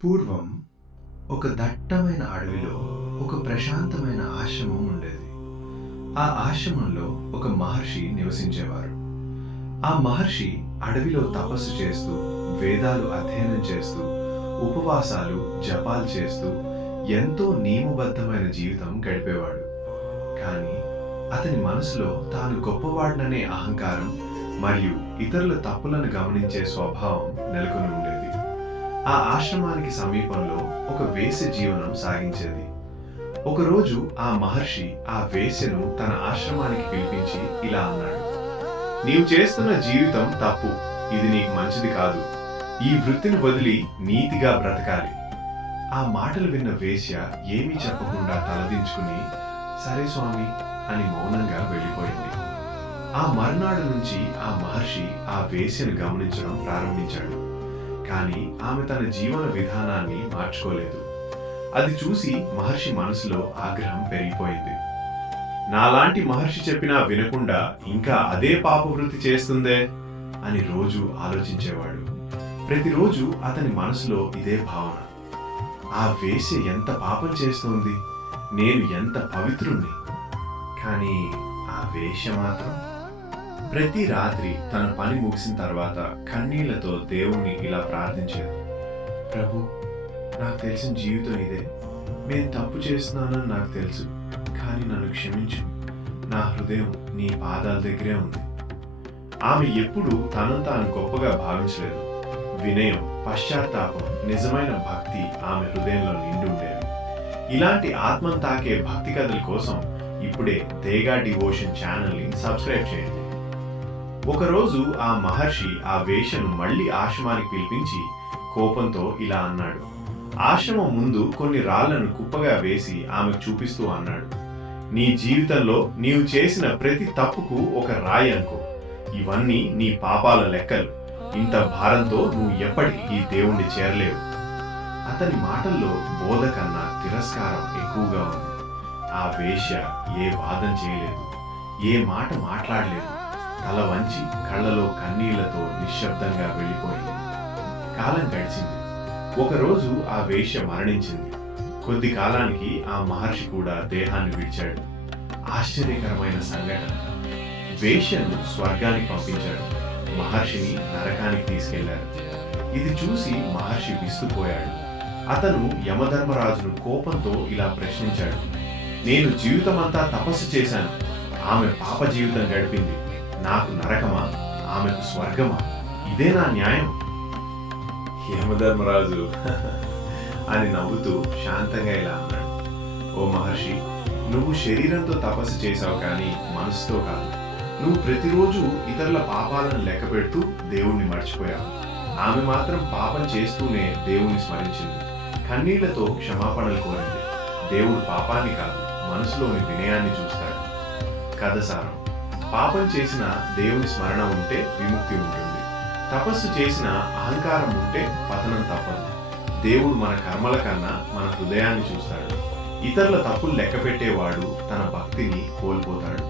పూర్వం ఒక దట్టమైన అడవిలో ఒక ప్రశాంతమైన ఆశ్రమం ఉండేది. ఆ ఆశ్రమంలో ఒక మహర్షి నివసించేవారు. ఆ మహర్షి అడవిలో తపస్సు చేస్తూ, వేదాలు అధ్యయనం చేస్తూ, ఉపవాసాలు, జపాలు చేస్తూ ఎంతో నియమబద్ధమైన జీవితం గడిపేవాడు. కానీ అతని మనసులో తాను గొప్పవాడిననే అహంకారం మరియు ఇతరుల తప్పులను గమనించే స్వభావం నెలకొని ఉండేది. ఆ ఆశ్రమానికి సమీపంలో ఒక వేశ్య జీవనం సాగించేది. ఒకరోజు ఆ మహర్షి ఆ వేశ్యను తన ఆశ్రమానికి పిలిపించి ఇలా అన్నాడు: నీవు చేస్తున్న జీవితం తప్పు, ఇది నీకు మంచిది కాదు. ఈ వృత్తిని వదిలి నీతిగా బ్రతకాలి. ఆ మాటలు విన్న వేశ్య ఏమీ చెప్పకుండా తలదించుకుని సరే స్వామి అని మౌనంగా వెళ్ళిపోయింది. ఆ మర్నాడు నుంచి ఆ మహర్షి ఆ వేశ్యను గమనించడం ప్రారంభించాడు. కానీ ఆమె తన జీవన విధానాన్ని మార్చుకోలేదు. అది చూసి మహర్షి మనసులో ఆగ్రహం పెరిగిపోయింది. నాలాంటి మహర్షి చెప్పినా వినకుండా ఇంకా అదే పాపవృత్తి చేస్తుందే అని రోజు ఆలోచించేవాడు. ప్రతిరోజు అతని మనసులో ఇదే భావన: ఆ వేశ్య ఎంత పాపం చేస్తోంది, నేను ఎంత పవిత్రుణ్ణి. కానీ ఆ వేశ్య మాత్రం ప్రతి రాత్రి తన పని ముగిసిన తర్వాత కన్నీళ్లతో దేవుణ్ణి ఇలా ప్రార్థించేది: ప్రభు, నాకు తెలిసిన జీవితం ఇదే. నేను తప్పు చేస్తున్నానని నాకు తెలుసు, కానీ నన్ను క్షమించు. నా హృదయం నీ పాదాల దగ్గరే ఉంది. ఆమె ఎప్పుడూ తనను తాను గొప్పగా భావించలేదు. వినయం, పశ్చాత్తాపం, నిజమైన భక్తి ఆమె హృదయంలో నిండి ఉండేవి. ఇలాంటి ఆత్మను తాకే భక్తి కథల కోసం ఇప్పుడే తేగా డివోషన్ ఛానల్ని సబ్స్క్రైబ్ చేయండి. ఒకరోజు ఆ మహర్షి ఆ వేశ్యను మళ్లీ ఆశ్రమానికి పిలిపించి కోపంతో ఇలా అన్నాడు. ఆశ్రమం ముందు కొన్ని రాళ్లను కుప్పగా వేసి ఆమెకు చూపిస్తూ అన్నాడు: నీ జీవితంలో నీవు చేసిన ప్రతి తప్పుకు ఒక రాయి అనుకో. ఇవన్నీ నీ పాపాల లెక్కలు. ఇంత భారంతో నువ్వు ఎప్పటికీ ఈ దేవుణ్ణి చేరలేవు. అతని మాటల్లో బోధ కన్నా తిరస్కారం ఎక్కువగా ఉంది. ఆ వేశ్య ఏ వాదన చేయలేదు, ఏ మాట మాట్లాడలేదు. తల వంచి కళ్ళలో కన్నీళ్లతో నిశ్శబ్దంగా వెళ్ళిపోయింది. కాలం గడిచింది. ఒకరోజు ఆ వేశ్య మరణించింది. కొద్ది కాలానికి ఆ మహర్షి కూడా దేహాన్ని విడిచాడు. ఆశ్చర్యకరమైన సంఘటన: వేశ్యను స్వర్గానికి పంపించాడు, మహర్షిని నరకానికి తీసుకెళ్లారు. ఇది చూసి మహర్షి విస్తుపోయాడు. అతను యమధర్మరాజును కోపంతో ఇలా ప్రశ్నించాడు: నేను జీవితమంతా తపస్సు చేశాను, ఆమె పాప జీవితం గడిపింది. నాకు నరకమా, ఆమెకు స్వర్గమా? ఇదే నా న్యాయం? యమధర్మరాజు అని నవ్వుతూ శాంతంగా ఇలా అన్నాడు: ఓ మహర్షి, నువ్వు శరీరంతో తపస్సు చేశావు, కానీ మనసుతో కాదు. నువ్వు ప్రతిరోజు ఇతరుల పాపాలను లెక్క పెడుతూ దేవుణ్ణి మర్చిపోయావు. ఆమె మాత్రం పాపం చేస్తూనే దేవుణ్ణి స్మరించింది, కన్నీళ్లతో క్షమాపణలు కోరింది. దేవుడు పాపాన్ని కాదు, మనసులోని వినయాన్ని చూస్తాడు. కథ సారం: పాపం చేసిన దేవుని స్మరణ ఉంటే విముక్తి ఉంటుంది. తపస్సు చేసిన అహంకారం ఉంటే పతనం తప్పదు. దేవుడు మన కర్మల కన్నా మన హృదయాన్ని చూస్తాడు. ఇతరుల తప్పులు లెక్క పెట్టేవాడు తన భక్తిని కోల్పోతాడు.